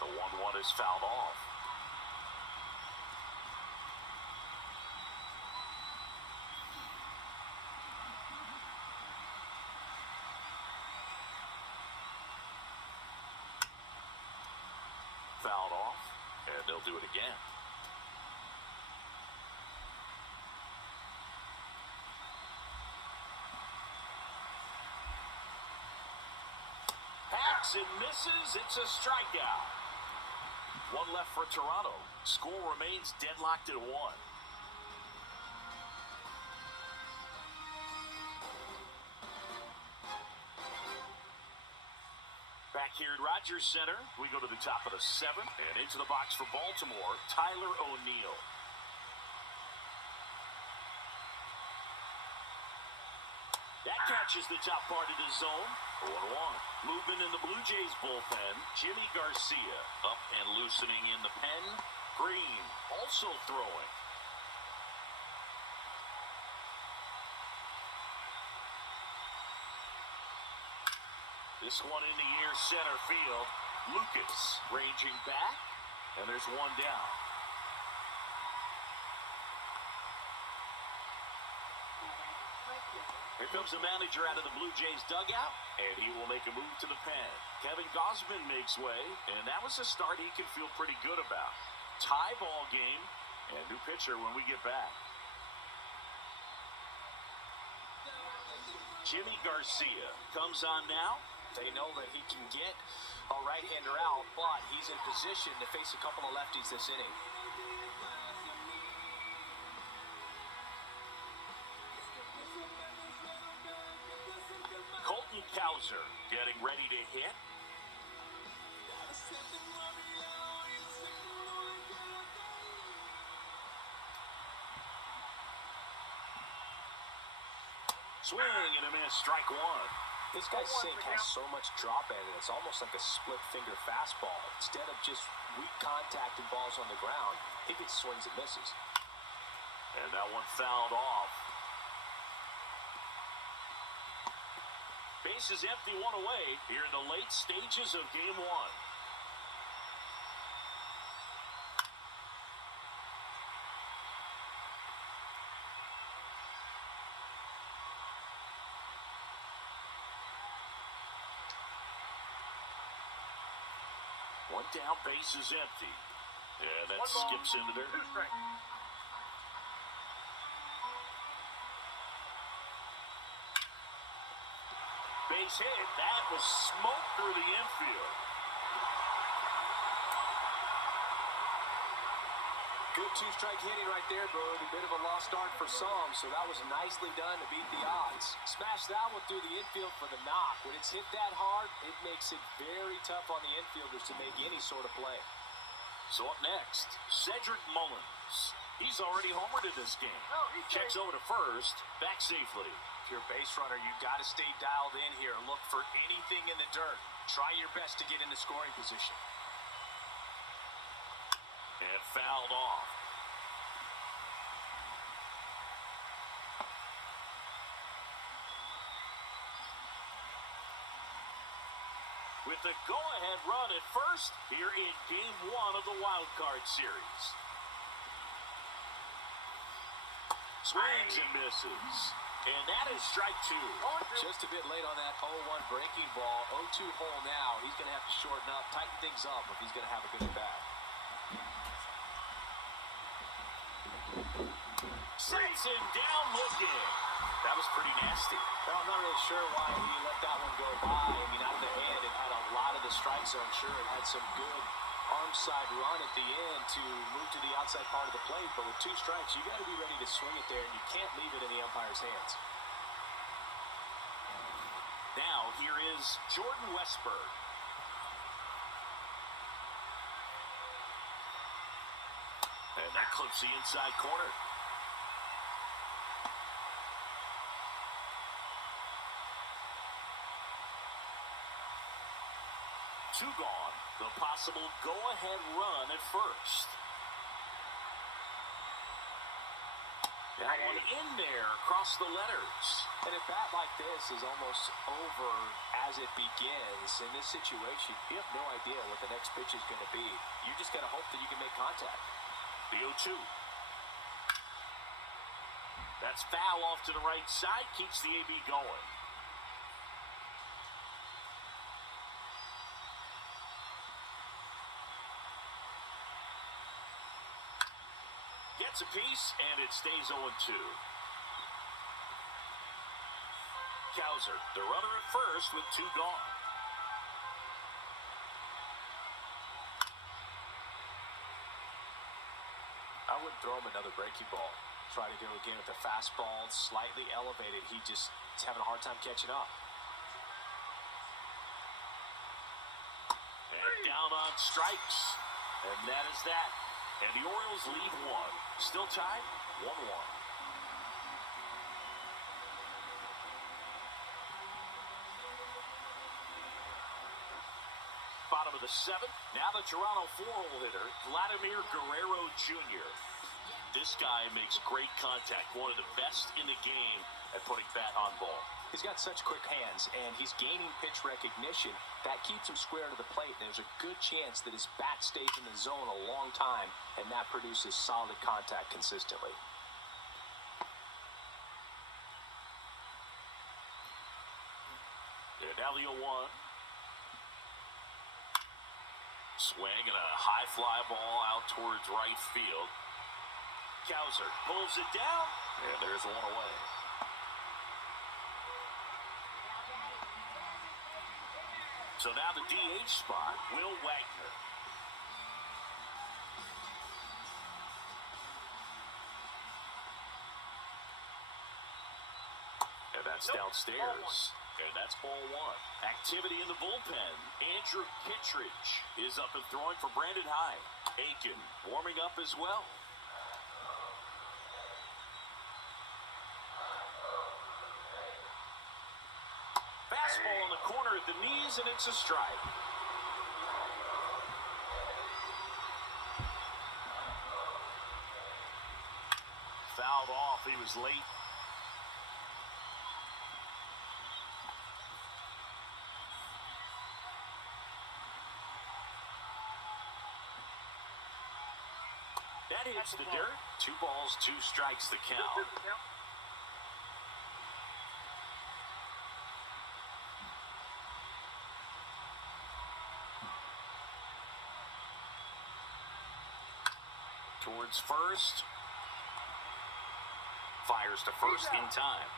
The 1-1 is fouled off. Fouled off, and they'll do it again. Hacks and misses. It's a strikeout. 1 left for Toronto. Score remains deadlocked at 1. Back here at Rogers Center, we go to the top of the seventh. And into the box for Baltimore, Tyler O'Neill. That catches the top part of the zone. 0-1. Movement in the Blue Jays bullpen. Jimmy Garcia up and loosening in the pen. Green also throwing. This one in the air center field. Lucas ranging back, and there's one down. Here comes the manager out of the Blue Jays dugout, and he will make a move to the pen. Kevin Gausman makes way, and that was a start he can feel pretty good about. Tie ball game, and new pitcher when we get back. Jimmy Garcia comes on now. They know that he can get a right-hander out, but he's in position to face a couple of lefties this inning. Colton Cowser getting ready to hit. Swing and a miss, strike one. This guy's sink has so much drop in it, it's almost like a split-finger fastball. Instead of just weak contact and balls on the ground, he gets swings and misses. And that one fouled off. Base is empty, one away here in the late stages of game one. One down, base is empty. Yeah, that skips into there. Base hit. That was smoked through the infield. Good two-strike hitting right there, bro. A bit of a lost start for some, so that was nicely done to beat the odds. Smash that one through the infield for the knock. When it's hit that hard, it makes it very tough on the infielders to make any sort of play. So up next, Cedric Mullins. He's already homered in this game. Checks over to first, back safely. If you're a base runner, you've got to stay dialed in here. Look for anything in the dirt. Try your best to get into scoring position. And fouled off. With the go-ahead run at first here in game one of the Wildcard series. Swings and misses. And that is strike two. Just a bit late on that 0-1 breaking ball. 0-2 hole now. He's going to have to shorten up, tighten things up if he's going to have a good at bat. Sets him down looking. That was pretty nasty. Well, I'm not really sure why he let that one go by. I mean, out of the hand, it had a lot of the strike zone. Sure, it had some good arm side run at the end to move to the outside part of the plate. But with two strikes, you got to be ready to swing it there, and you can't leave it in the umpire's hands. Now, here is Jordan Westburg. And that clips the inside corner. Two gone. The possible go-ahead run at first. That one in there across the letters. And a bat like this is almost over as it begins. In this situation, you have no idea what the next pitch is going to be. You just got to hope that you can make contact. The 0-2. That's foul off to the right side. Keeps the AB going. Gets a piece, and it stays 0-2. Cowser, the runner at first with two gone. I wouldn't throw him another breaking ball. Try to go again with the fastball, slightly elevated. He's having a hard time catching up. down on strikes. And that is that. And the Orioles lead one. Still tied, 1-1. Bottom of the seventh. Now the Toronto four-hole hitter, Vladimir Guerrero Jr. This guy makes great contact. One of the best in the game at putting bat on ball. He's got such quick hands, and he's gaining pitch recognition. That keeps him square to the plate, and there's a good chance that his bat stays in the zone a long time, and that produces solid contact consistently. And now the 0-1. Swing and a high fly ball out towards right field. Cowser pulls it down, and there's one away. So now the DH spot, Will Wagner. And that's downstairs. And that's ball one. Activity in the bullpen. Andrew Kittredge is up and throwing for Brandon Hyde. Aiken warming up as well. Fastball in the corner at the knees, and it's a strike. Fouled off. He was late. That hits the dirt. 2 balls, 2 strikes the count. Towards first. Fires to first in time.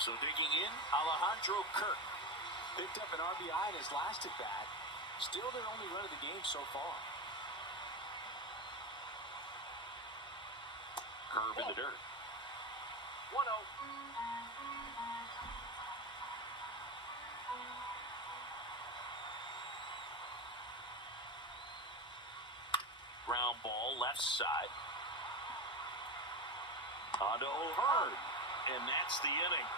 So digging in, Alejandro Kirk. Picked up an RBI in his last at bat. Still their only run of the game so far. Curve in the dirt. 1-0. Ground ball left side. Onto O'Hearn. And that's the inning.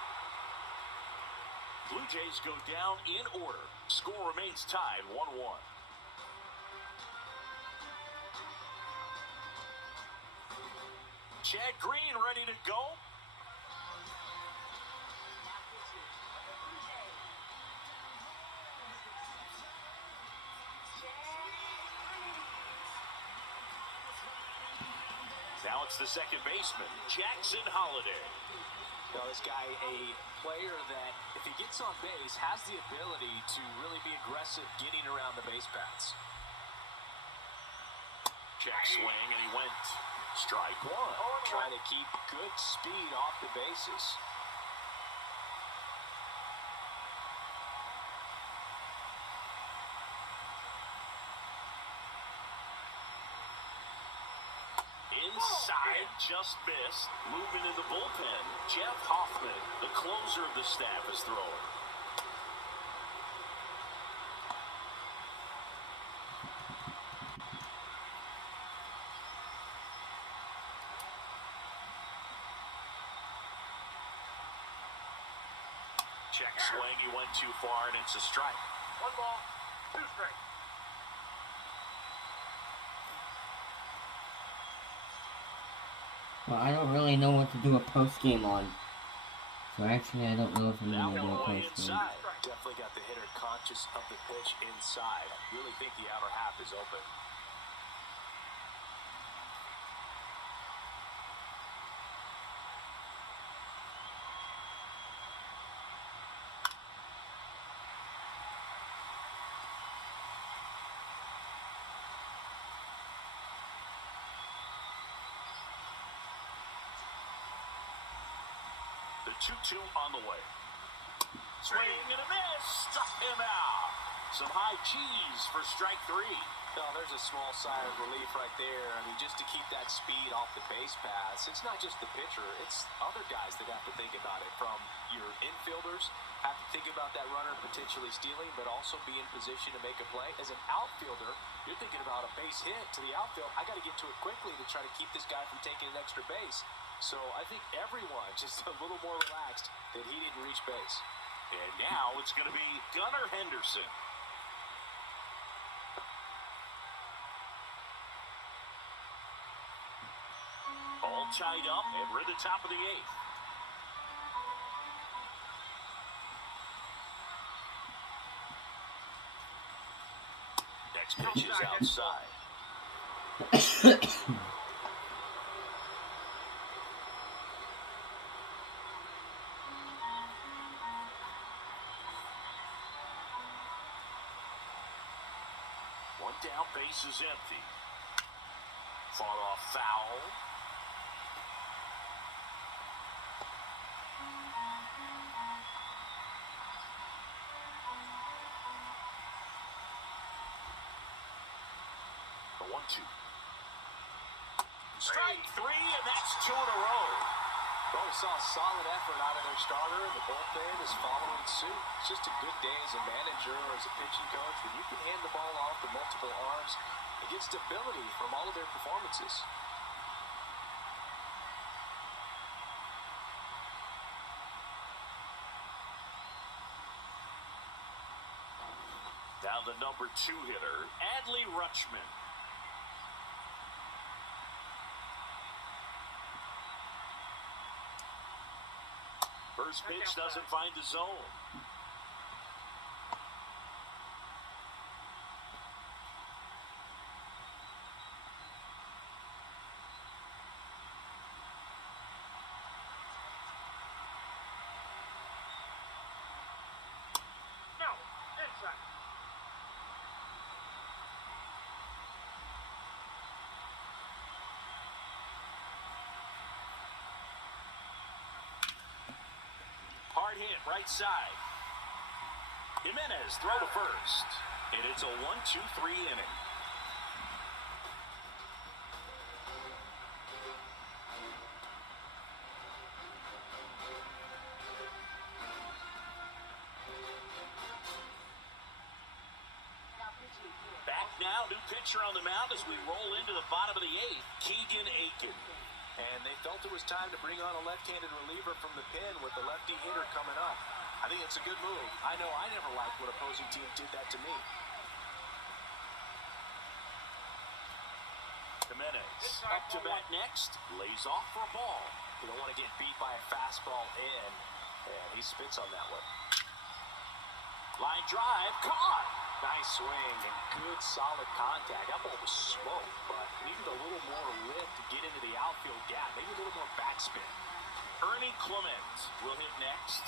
Blue Jays go down in order. Score remains tied 1-1. Chad Green ready to go. Now it's the second baseman, Jackson Holliday. Now this guy, a player that, if he gets on base, has the ability to really be aggressive getting around the base paths. Check swing, and he went. Strike one. Trying to keep good speed off the bases. Inside, just missed. Movement in the bullpen. Jeff Hoffman, the closer of the staff, is throwing. Check swing, he went too far, and it's a strike. 1 ball, 2 strikes. Well, I don't really know what to do a post game on. So actually, I don't know if I'm Now going to do a going post game. inside. Definitely got the hitter conscious of the pitch inside. Really think the outer half is open. The 2-2 on the way. Swing and a miss. Struck him out. Some high cheese for strike 3. No, there's a small sigh of relief right there. I mean, just to keep that speed off the base paths. It's not just the pitcher. It's other guys that have to think about it. From your infielders, have to think about that runner potentially stealing, but also be in position to make a play. As an outfielder, you're thinking about a base hit to the outfield. I got to get to it quickly to try to keep this guy from taking an extra base. So I think everyone just a little more relaxed that he didn't reach base. And now it's going to be Gunnar Henderson. All tied up, and we're at the top of the 8th. Next pitch is outside. One down, base is empty. Far off foul. The 1-2. Strike 3, and that's 2 in a row. Well, we saw a solid effort out of their starter, and the bullpen is following suit. It's just a good day as a manager or as a pitching coach when you can hand the ball off to multiple arms and get stability from all of their performances. Now the number 2 hitter, Adley Rutschman. First pitch doesn't find the zone. No, inside. Hard hit, right side. Jimenez throw to first. And it's a 1-2-3 inning. Back now, new pitcher on the mound as we roll into the bottom of the 8th, Keegan Aiken. And they felt it was time to bring on a left-handed reliever from the pen with the lefty hitter coming up. I think it's a good move. I know I never liked when opposing teams did that to me. Jimenez up to bat next, lays off for a ball. You don't want to get beat by a fastball in, and he spits on that one. Line drive, caught. Nice swing and good solid contact. That ball was smoked, but needed a little more lift to get into the outfield gap. Maybe a little more backspin. Ernie Clement will hit next.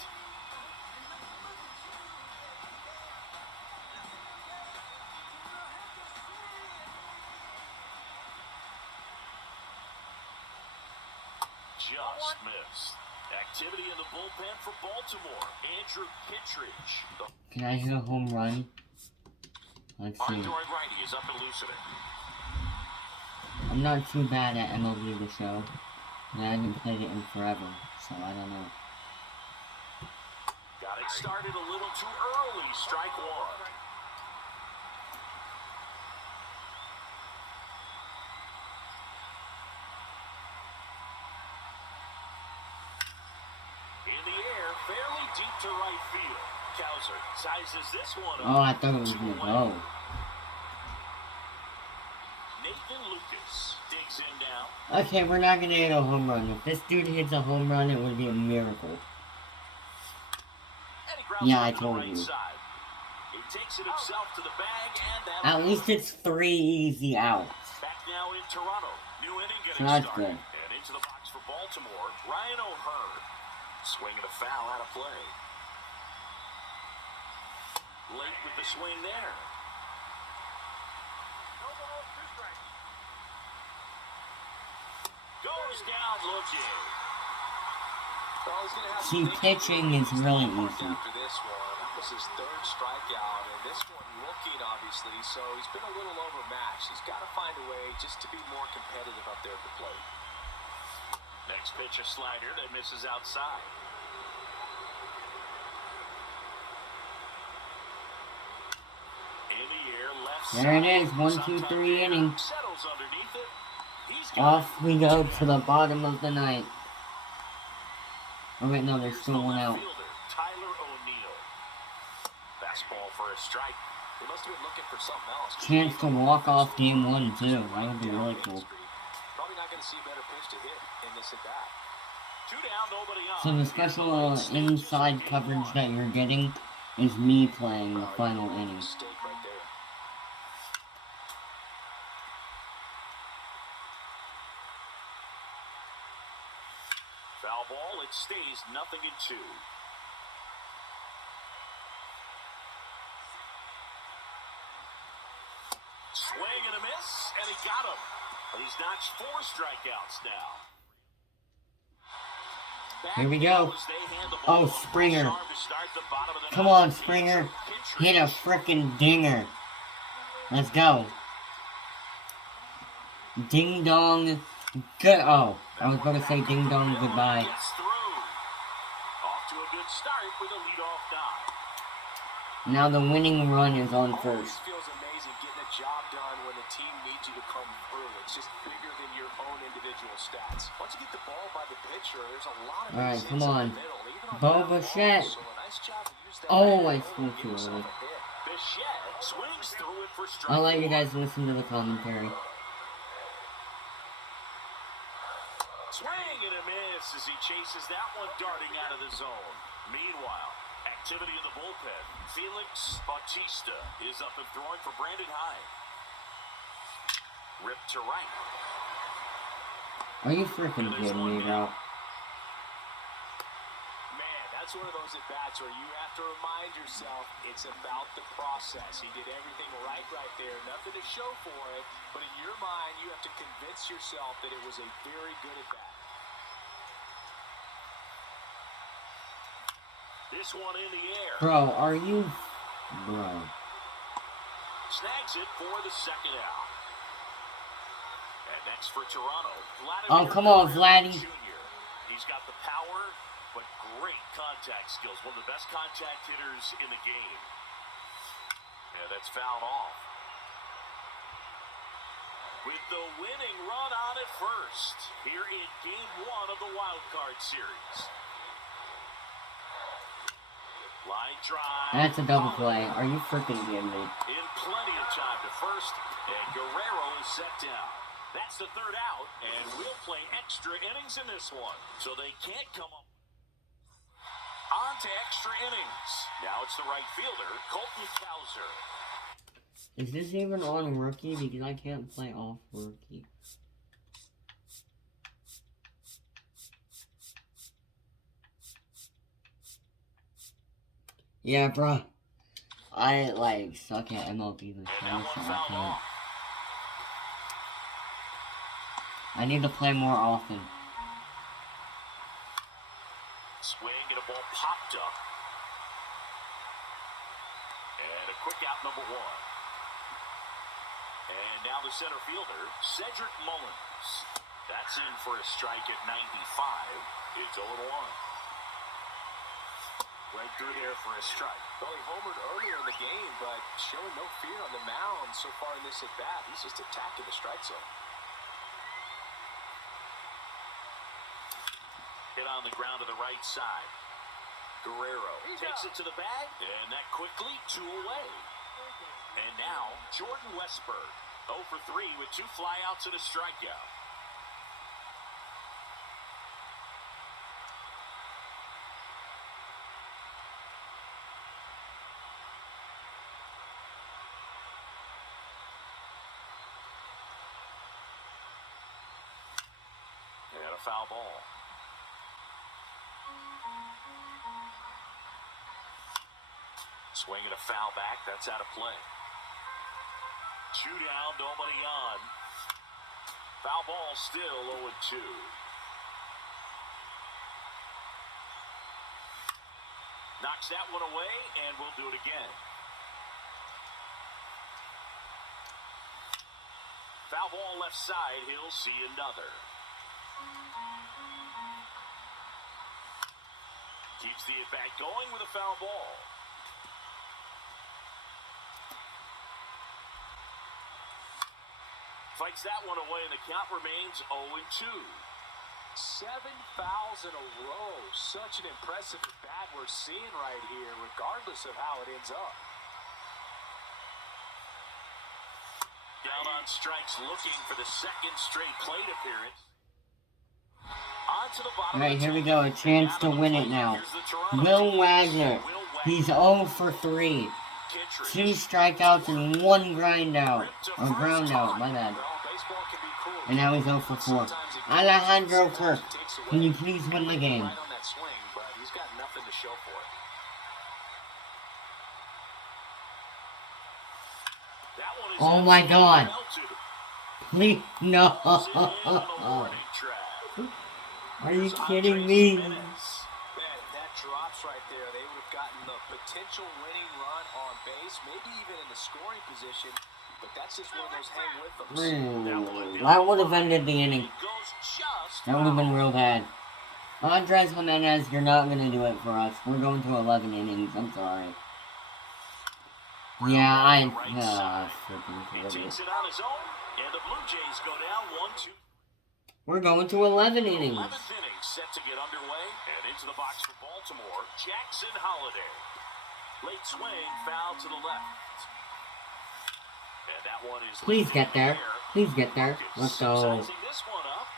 Just missed. Activity in the bullpen for Baltimore. Andrew Kittredge. Can I hit a home run? Let's see. Arthur righty is up and loosening. I'm not too bad at MLB The Show. And I haven't played it in forever, so I don't know. Got it started a little too early. Strike 1. In the air, fairly deep to right field. Kowser sizes this one up. Oh, I thought it was gonna go. Nathan Lucas digs in now. Okay, we're not gonna hit a home run. If this dude hits a home run, it would be a miracle. And he grounds Yeah, I it to the told right you. side. He takes it himself to the bag, and that At least it's 3 easy outs. back now in Toronto. New inning So getting that's started. good. And into the box for Baltimore, Ryan O'Hearn. Swinging a foul out of play. Late with the swing there. No ball, 2 strikes. Goes down looking. Well, he's gonna have to See, think pitching is really hard easy. after this one. That was his third strikeout, and this one looking, obviously, so he's been a little overmatched. He's got to find a way just to be more competitive up there at the plate. Next pitch, a slider that misses outside. In the air, left There it side. is, 1, 2, 3 inning. Settles underneath it. He's got Off we go to the bottom of the ninth. Oh wait, no, there's still one out. Tyler O'Neill. Fastball for a strike. They must have been looking for something else. Chance to walk off game 1 too. That would be really cool. Probably not going to see a better pitch to hit in this at bat. 2 down, nobody on. So the special inside coverage that you're getting is me playing the final inning. Mistake right there. Foul ball, it stays 0-2. Swing and a miss, and he got him. He's notched 4 strikeouts now. Here we go. Oh, Springer. Come on, Springer. Hit a frickin' dinger. Let's go. Ding dong. Good. Oh, I was going to say ding dong goodbye. Off to a good start with a leadoff dive. Now the winning run is on first. Always feels amazing getting a job done when the team needs you to come through. It's just bigger than your own individual stats. Once you get the ball by the pitcher, there's a lot of Alright, come in on. the middle, even on Bo the Bichette. ball, so a nice job to use that Oh, back I door flew and too give yourself early. a hit. Bichette swings through it for strike. I'll let you guys listen to the commentary. Swing and a miss as he chases that one darting out of the zone. Meanwhile, activity in the bullpen. Felix Bautista is up and throwing for Brandon Hyde. Ripped to right. Are you freaking kidding me, bro? Man, that's one of those at-bats where you have to remind yourself it's about the process. He did everything right there. Nothing to show for it, but in your mind, you have to convince yourself that it was a very good at-bat. This one in the air. Bro, are you... Bro. Snags it for the second out. And next for Toronto. Oh, come on, Vladdy. Jr. He's got the power, but great contact skills. One of the best contact hitters in the game. Yeah, that's fouled off. With the winning run on at first, here in Game 1 of the Wildcard Series. Line drive. That's a double play. Are you freaking kidding me? In plenty of time to first, and Guerrero is set down. That's the third out, and we'll play extra innings in this one, so they can't come up. On to extra innings. Now it's the right fielder, Colton Cowser. Is this even on rookie? Because I can't play off rookie. Yeah, bro. I, like, suck at MLB this time, so I can't. I need to play more often. Swing and a ball popped up. And a quick out, number 1. And now the center fielder, Cedric Mullins. That's in for a strike at 95. It's 0-1. Right through there for a strike. Well, he homered earlier in the game, but showing no fear on the mound so far in this at-bat. He's just attacking the strike zone. Hit on the ground to the right side. Guerrero takes it to the bag, and that quickly 2 away. And now, Jordan Westburg, 0 for 3 with 2 flyouts and a strikeout. And a foul ball. Swinging a foul back, that's out of play. 2 down, nobody on. Foul ball still 0-2. knocks that one away, and we'll do it again. Foul ball left side. He'll see another. Keeps the at-bat going with a foul ball. Fights that one away, and the count remains 0-2. 7 fouls in a row. Such an impressive at-bat we're seeing right here, regardless of how it ends up. Down on strikes, looking for the second straight plate appearance. On to the bottom. Alright, here we go. A chance to win it now. Will Wagner. He's 0 for 3. 2 strikeouts and 1 ground out. Or ground out, my bad. And now he's 0 for 4. Alejandro Kirk, can you please win the game? Oh my god. Please, no. Are you kidding me? Man, if that drops right there, they would have gotten the potential winning run on base, maybe even in the scoring position, but that's just one of those hang with them. That would have ended the inning. That would have been real bad. Andres Jimenez, you're not going to do it for us. We're going to 11 innings. I'm sorry. Yeah, He takes it on his own, and the Blue Jays go down 1-2. We're going to 11 innings. 11th inning set to get underway, and into the box for Baltimore, Jackson Holiday. Late swing, foul to the left. And that one is... Please get there. Please get there. Let's go. Sizing this one up.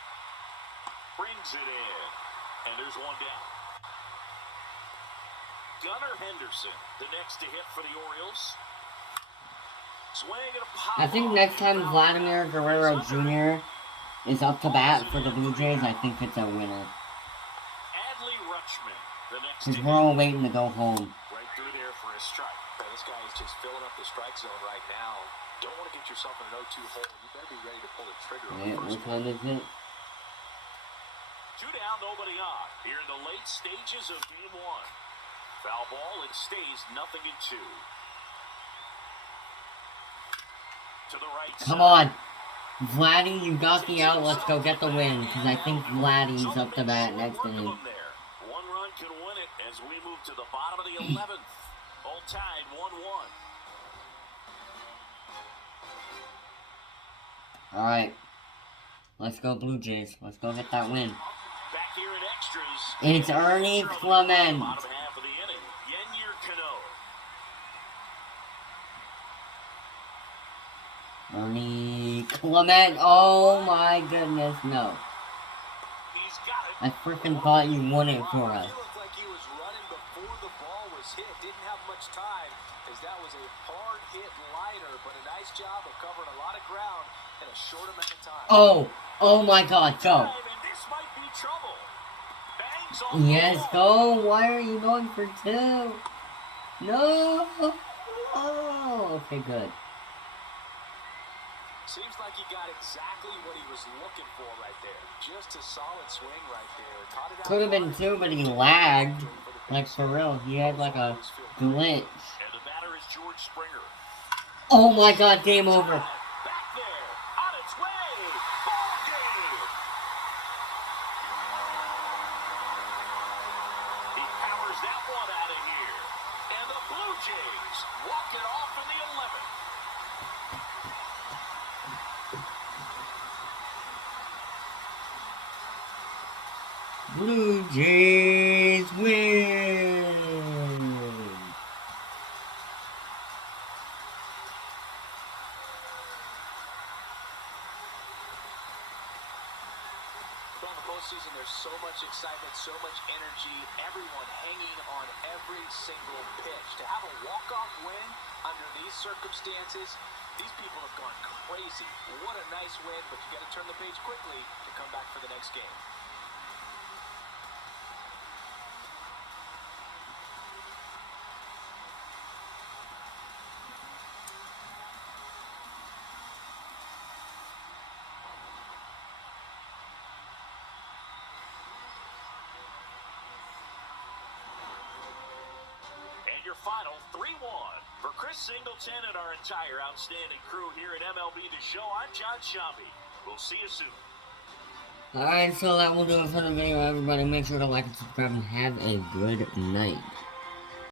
Brings it in. And there's one down. Gunnar Henderson, the next to hit for the Orioles. Swing and a pop. I think next time Vladimir Guerrero Jr. is up to bat for the Blue Jays, I think it's a winner. Adley Rutschman, the next Because we're all waiting to go home. right through there for a strike. Man, this guy is just filling up the strike zone right now. Don't want to get yourself in an 0-2 hole. You better be ready to pull the trigger on Yeah, the what first time is it? 2 down, nobody on. Here in the late stages of game 1. Foul ball, it stays 0-2. To the right Come side. on. Vladdy, you got the out. Let's go get the win. Because I think Vladdy's up to bat next inning. One run can win it as we move to the bottom of the 11th. All tied 1-1. Alright. Let's go Blue Jays. Let's go get that win. Back here in extras. It's Ernie Clement. Bottom half of the inning. Yennier Cano. Ernie Clement. Oh my goodness, no. He's got it. I freaking thought you won it for us. He looked like he was running before the ball was hit. Didn't have much time, as that was a hard hit liner, but a nice job of covering a lot of ground in a short amount of time. Oh my god, go. And this might be trouble. Bangs on Yes, the ball. go. Why are you going for 2? No. Oh, okay, good. Seems like he got exactly what he was looking for right there. Just a solid swing right there. Caught it out Could have been 2, but he lagged. Like, for real. He had like a glitch. And the batter is George Springer. Oh my god, game over. Back there, on its way, ball game. He powers that one out of here. And the Blue Jays walk it off in the 11th. Blue Jays win. Well, in the postseason, there's so much excitement, so much energy, everyone hanging on every single pitch. To have a walk-off win under these circumstances, these people have gone crazy. What a nice win, but you got to turn the page quickly to come back for the next game. final 3-1. For Chris Singleton and our entire outstanding crew here at MLB The Show, I'm John Shambi. We'll see you soon. Alright, so that will do it for the video, everybody. Make sure to like and subscribe and have a good night.